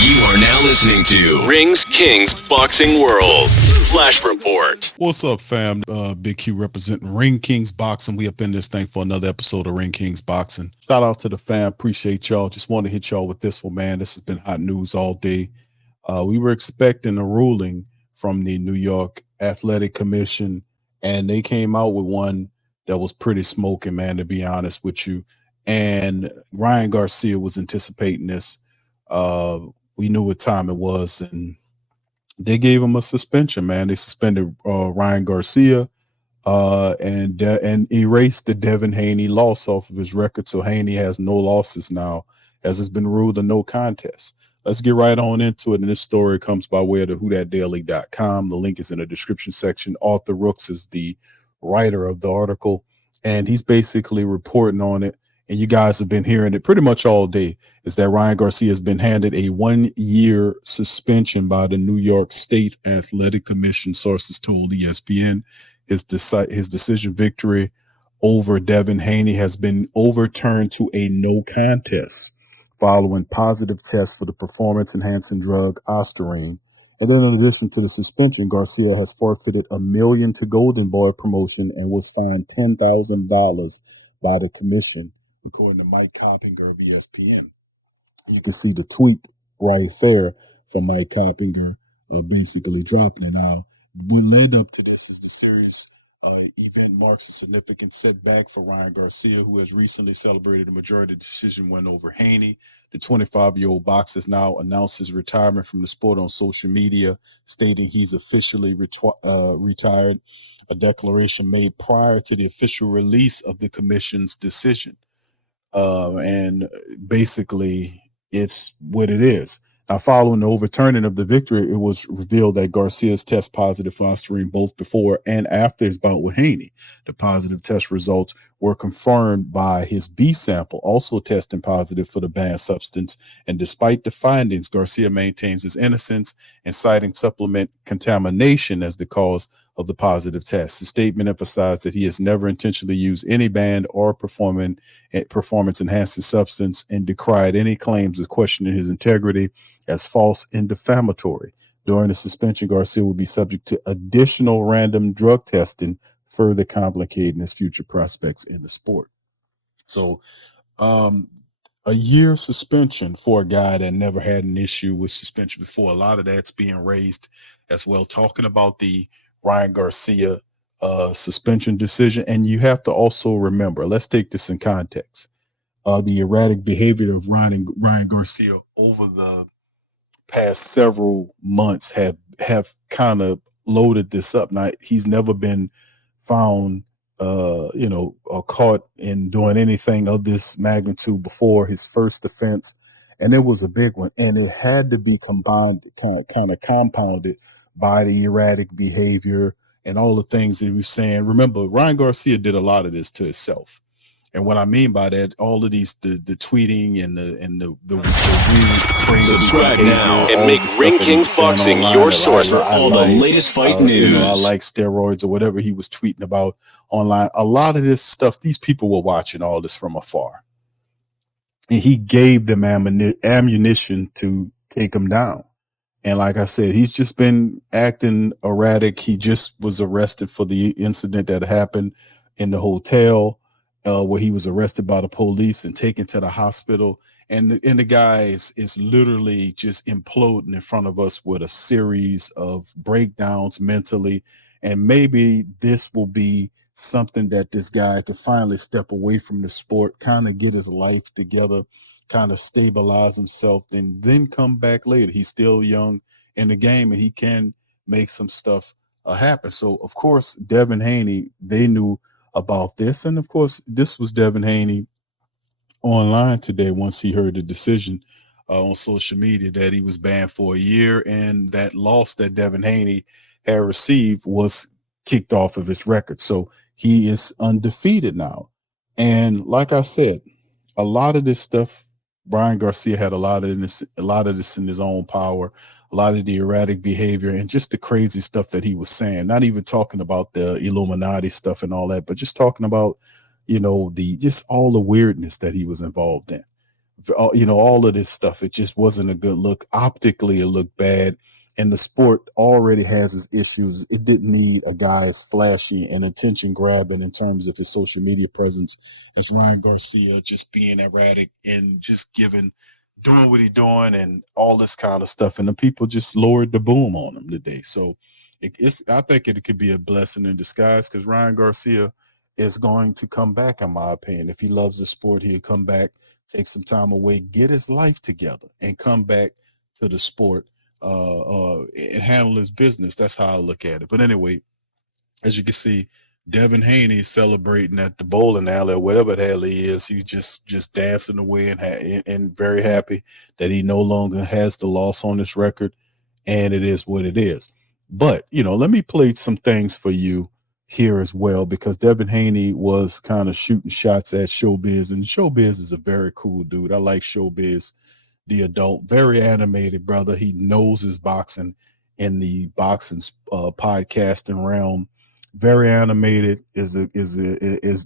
You are now listening to Rings Kings Boxing World Flash Report. What's up, fam? Big Q representing Ring Kings Boxing. We up in this thing for another episode of Ring Kings Boxing. Shout out to the fam. Appreciate y'all. Just want to hit y'all with this one, man. This has been hot news all day. We were expecting a ruling from the New York Athletic Commission, and they came out with one that was pretty smoking, man, to be honest with you. And Ryan Garcia was anticipating this. We knew what time it was, and they gave him a suspension, man. They suspended Ryan Garcia and erased the Devin Haney loss off of his record. So Haney has no losses now, as it's been ruled a no contest. Let's get right on into it. And this story comes by way of the whothatdaily.com. The link is in the description section. Arthur Rooks is the writer of the article, and he's basically reporting on it. And you guys have been hearing it pretty much all day, is that Ryan Garcia has been handed a 1-year suspension by the New York State Athletic Commission, sources told ESPN. His decision victory over Devin Haney has been overturned to a no contest following positive tests for the performance-enhancing drug Ostarine. And then in addition to the suspension, Garcia has forfeited $1 million to Golden Boy Promotion and was fined $10,000 by the commission, according to Mike Coppinger of ESPN. You can see the tweet right there from Mike Coppinger basically dropping it. Now, what led up to this is the series event marks a significant setback for Ryan Garcia, who has recently celebrated a majority decision win over Haney. The 25-year-old boxer has now announced his retirement from the sport on social media, stating he's officially retired, a declaration made prior to the official release of the commission's decision. And basically, it's what it is. Now, following the overturning of the victory, it was revealed that Garcia's test positive for Ostarine both before and after his bout with Haney. The positive test results were confirmed by his B sample, also testing positive for the banned substance. And despite the findings, Garcia maintains his innocence and citing supplement contamination as the cause of the positive test. The statement emphasized that he has never intentionally used any banned or performance-enhancing substance and decried any claims of questioning his integrity as false and defamatory. During the suspension, Garcia will be subject to additional random drug testing, further complicating his future prospects in the sport. So, a year suspension for a guy that never had an issue with suspension before. A lot of that's being raised as well, talking about the Ryan Garcia suspension decision. And you have to also remember, let's take this in context. The erratic behavior of Ryan Garcia over the past several months have kind of loaded this up. Now, he's never been found or caught in doing anything of this magnitude before his first offense, and it was a big one, and it had to be kind of compounded by the erratic behavior and all the things that he was saying. Remember, Ryan Garcia did a lot of this to himself. And what I mean by that, all of these, the tweeting and the weird, subscribe now and make Ring Kings Boxing your source for all the latest fight news. I like steroids or whatever he was tweeting about online. A lot of this stuff, these people were watching all this from afar. And he gave them ammunition to take him down. And like I said, he's just been acting erratic. He just was arrested for the incident that happened in the hotel, where he was arrested by the police and taken to the hospital. And the guy is literally just imploding in front of us with a series of breakdowns mentally. And maybe this will be something that this guy could finally step away from the sport, kind of get his life together, kind of stabilize himself, and then come back later. He's still young in the game, and he can make some stuff happen. So, of course, Devin Haney, they knew about this. And, of course, this was Devin Haney online today once he heard the decision on social media that he was banned for a year, and that loss that Devin Haney had received was kicked off of his record. So he is undefeated now. And like I said, a lot of this stuff, Brian Garcia had a lot of this in his own power, a lot of the erratic behavior and just the crazy stuff that he was saying, not even talking about the Illuminati stuff and all that, but just talking about, just all the weirdness that he was involved in. all of this stuff. It just wasn't a good look. Optically, it looked bad. And the sport already has its issues. It didn't need a guy as flashy and attention grabbing in terms of his social media presence as Ryan Garcia, just being erratic and just doing what he's doing and all this kind of stuff. And the people just lowered the boom on him today. So I think it could be a blessing in disguise because Ryan Garcia is going to come back, in my opinion. If he loves the sport, he'll come back, take some time away, get his life together, and come back to the sport and handle his business. That's how I look at it. But anyway, as you can see, Devin Haney celebrating at the bowling alley or whatever the hell he is. He's just dancing away and very happy that he no longer has the loss on his record, and it is what it is. But let me play some things for you here as well, because Devin Haney was kind of shooting shots at Showbiz, and Showbiz is a very cool dude. I like Showbiz, the adult, very animated brother. He knows his boxing in the boxing podcasting realm. Very animated, is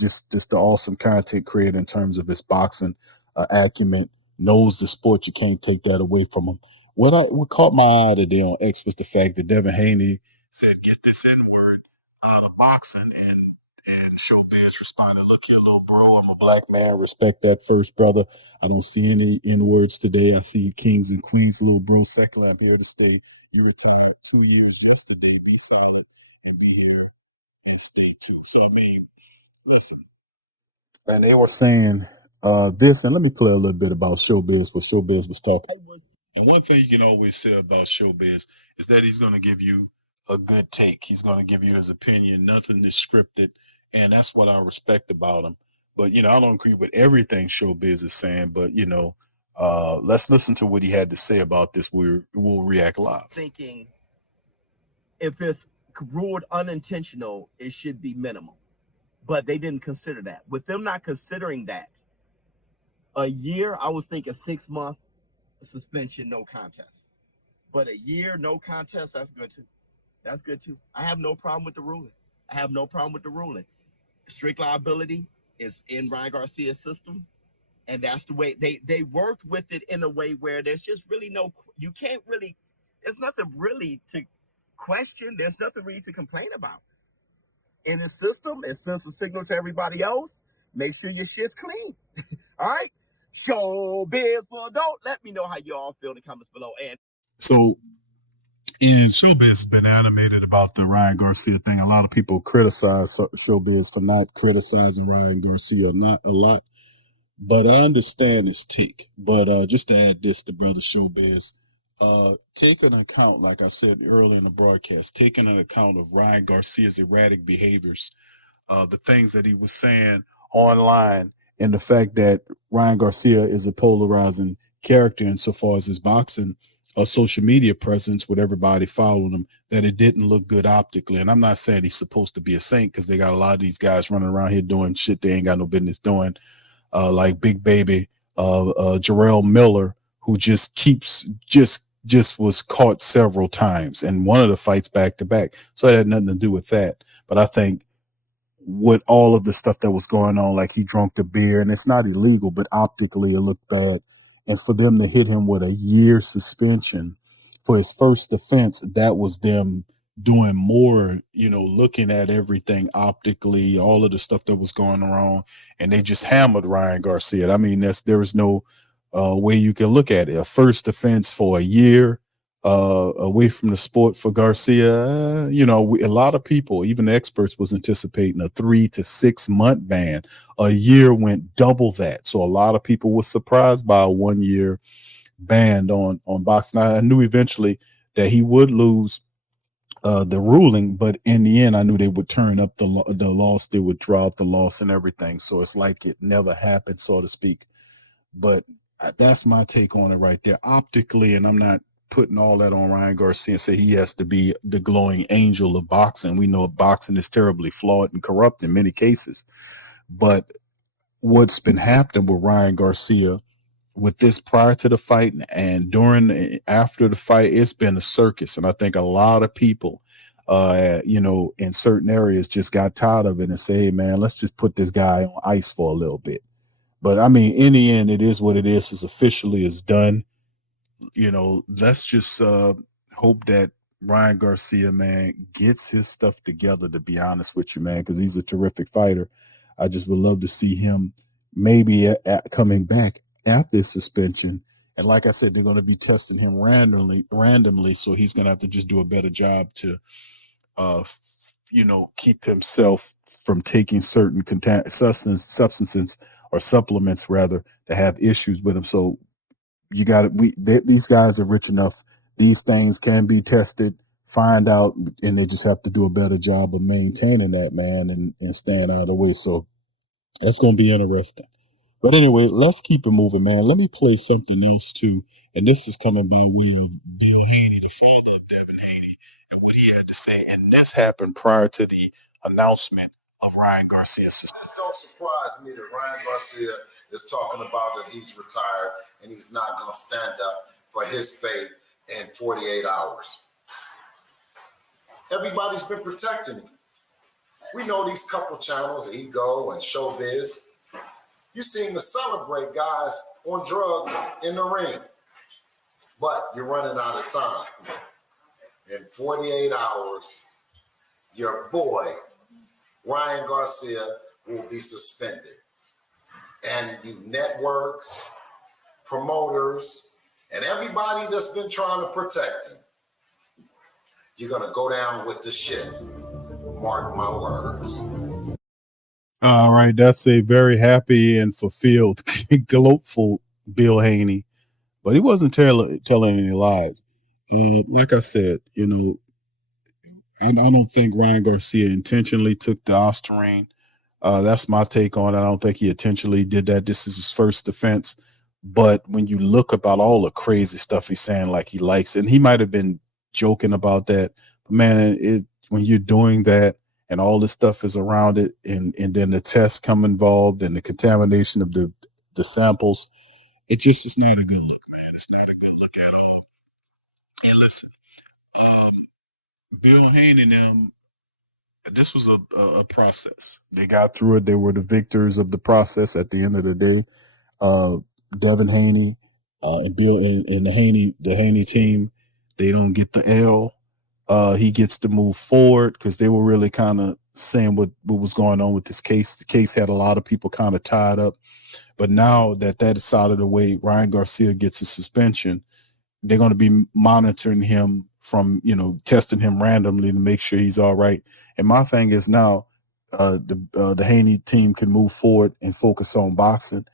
just the awesome content creator in terms of his boxing acumen. Knows the sport. You can't take that away from him. What caught my eye today on X was the fact that Devin Haney said, "Get this N word out of boxing," and Showbiz responded, "Look here, little bro, I'm a black man. Respect that first, brother. I don't see any N words today. I see kings and queens, little bro. Secondly, I'm here to stay. You retired 2 years yesterday. Be solid and be here and stay too." So I mean, listen, and they were saying this, and let me play a little bit about Showbiz. What Showbiz was talking. And one thing you can always say about Showbiz is that he's going to give you a good take. He's going to give you his opinion. Nothing is scripted, and that's what I respect about him. But I don't agree with everything Showbiz is saying. But let's listen to what he had to say about this. We'll react live. Thinking if it's ruled unintentional, it should be minimal. But they didn't consider that. With them not considering that, a year, I was thinking 6 month suspension, no contest. But a year, no contest, that's good too. That's good too. I have no problem with the ruling. Strict liability is in Ryan Garcia's system. And that's the way they worked with it, in a way where there's just really you can't really, there's nothing really to question. There's nothing really to complain about. In the system, it sends a signal to everybody else. Make sure your shit's clean. All right? Showbiz for adult. Let me know how you all feel in the comments below. And so, and Showbiz has been animated about the Ryan Garcia thing. A lot of people criticize Showbiz for not criticizing Ryan Garcia, not a lot. But I understand his take. But just to add this to Brother Showbiz, take an account, like I said earlier in the broadcast, taking an account of Ryan Garcia's erratic behaviors, the things that he was saying online, and the fact that Ryan Garcia is a polarizing character insofar as his boxing social media presence with everybody following him, that it didn't look good optically. And I'm not saying he's supposed to be a saint, because they got a lot of these guys running around here doing shit they ain't got no business doing, like Big Baby, Jarrell Miller, who just was caught several times, and one of the fights back to back. So it had nothing to do with that. But I think with all of the stuff that was going on, like he drank the beer, and it's not illegal, but optically it looked bad. And for them to hit him with a year suspension for his first offense, that was them doing more, looking at everything optically, all of the stuff that was going wrong, and they just hammered Ryan Garcia. I mean, there was no way you can look at it. A first offense for a year away from the sport for Garcia. A lot of people, even the experts, was anticipating a 3 to 6 month ban. A year went double that. So a lot of people were surprised by a 1 year ban on boxing. I knew eventually that he would lose the ruling, but in the end, I knew they would turn up the loss. They would draw up the loss and everything. So it's like it never happened, so to speak. But that's my take on it right there. Optically, and I'm not putting all that on Ryan Garcia and say he has to be the glowing angel of boxing. We know boxing is terribly flawed and corrupt in many cases. But what's been happening with Ryan Garcia, with this prior to the fight and after the fight, it's been a circus. And I think a lot of people, in certain areas just got tired of it and say, hey, man, let's just put this guy on ice for a little bit. But I mean, in the end, it is what it is. It's officially is done. Let's just hope that Ryan Garcia, man, gets his stuff together, to be honest with you, man, because he's a terrific fighter. I just would love to see him maybe coming back after his suspension. And like I said, they're going to be testing him randomly. So he's going to have to just do a better job to, keep himself from taking certain substances or supplements rather that have issues with him. So you got it. These guys are rich enough. These things can be tested, find out, and they just have to do a better job of maintaining that, man, and staying out of the way. So that's going to be interesting. But anyway, let's keep it moving, man. Let me play something else too. And this is coming by way of Bill Haney, the father of Devin Haney, and what he had to say. And this happened prior to the announcement of Ryan Garcia's suspension. It don't surprise me that Ryan Garcia is talking about that he's retired and he's not going to stand up for his faith in 48 hours. Everybody's been protecting him. We know these couple channels, Ego and Showbiz. You seem to celebrate guys on drugs in the ring, but you're running out of time. In 48 hours, your boy, Ryan Garcia, will be suspended. And you networks, promoters, and everybody that's been trying to protect him, you're going to go down with the shit. Mark my words. All right, that's a very happy and fulfilled, grateful Bill Haney, but he wasn't telling any lies. And like I said, I don't think Ryan Garcia intentionally took the Ostarine. That's my take on it. I don't think he intentionally did that. This is his first defense. But when you look about all the crazy stuff he's saying, like he likes it, and he might have been joking about that, but man, when you're doing that and all this stuff is around it, and then the tests come involved and the contamination of the samples, it just is not a good look, man. It's not a good look at all. And listen, Bill Haney and them, this was a process. They got through it. They were the victors of the process at the end of the day. Devin Haney and Bill and the Haney team, they don't get the L. He gets to move forward because they were really kind of saying what was going on with this case. The case had a lot of people kind of tied up. But now that is out of the way, Ryan Garcia gets a suspension. They're going to be monitoring him from, testing him randomly to make sure he's all right. And my thing is now the Haney team can move forward and focus on boxing,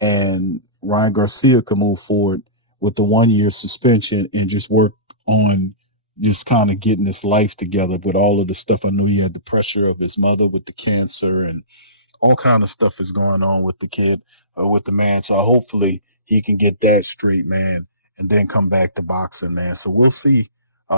and Ryan Garcia can move forward with the 1-year suspension and just work on just kind of getting his life together with all of the stuff. I know he had the pressure of his mother with the cancer and all kind of stuff is going on with the kid, with the man. So hopefully he can get that straight, man, and then come back to boxing, man. So we'll see.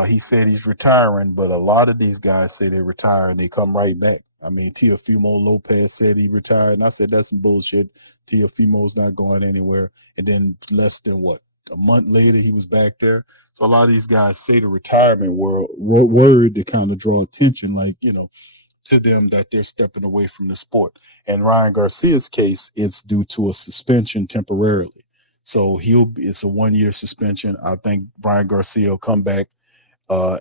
He said he's retiring, but a lot of these guys say they retire and they come right back. I mean, Teofimo Lopez said he retired, and I said that's some bullshit. Teofimo's not going anywhere. And then less than a month later, he was back there. So a lot of these guys say the retirement word to kind of draw attention, like, to them that they're stepping away from the sport. And Ryan Garcia's case, it's due to a suspension temporarily. So it's a 1-year suspension. I think Ryan Garcia will come back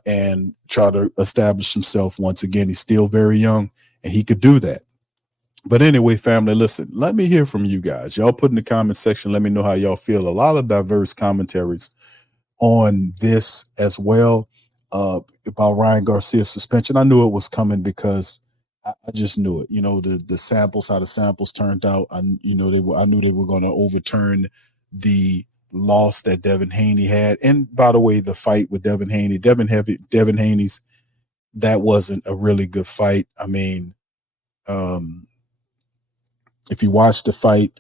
and try to establish himself once again. He's still very young and he could do that. But anyway, family, listen, let me hear from you guys. Y'all put in the comment section. Let me know how y'all feel. A lot of diverse commentaries on this as well about Ryan Garcia's suspension. I knew it was coming because I just knew it. The samples, how the samples turned out. I knew they were going to overturn the loss that Devin Haney had. And by the way, the fight with Devin Haney, Devin Haney's, that wasn't a really good fight. I mean, if you watch the fight,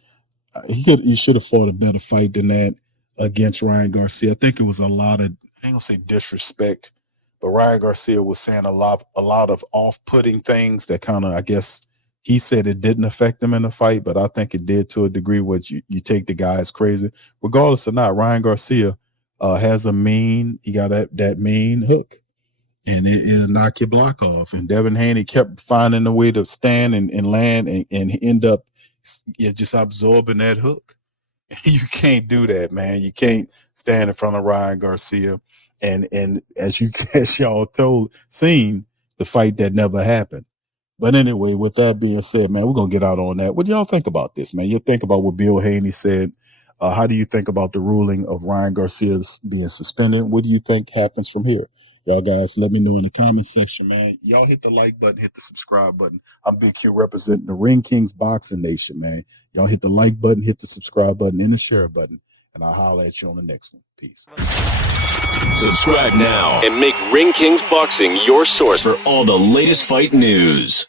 he should have fought a better fight than that against Ryan Garcia. I think it was a lot of, I ain't gonna say disrespect, but Ryan Garcia was saying a lot of off-putting things that kind of, I guess he said it didn't affect him in the fight, but I think it did to a degree where you take the guy as crazy. Regardless or not, Ryan Garcia has he got that mean hook, and it'll knock your block off. And Devin Haney kept finding a way to stand and land and end up you're just absorbing that hook. You can't do that, man. You can't stand in front of Ryan Garcia and as y'all seen the fight that never happened. But anyway, with that being said, man, we're gonna get out on that. What do y'all think about this, man? You think about what Bill Haney said. How do you think about the ruling of Ryan Garcia being suspended? What do you think happens from here? Y'all guys, let me know in the comment section, man. Y'all hit the like button, hit the subscribe button. I'm Big Q representing the Ring Kings Boxing Nation, man. Y'all hit the like button, hit the subscribe button, and the share button. And I'll holler at you on the next one. Peace. Subscribe now and make Ring Kings Boxing your source for all the latest fight news.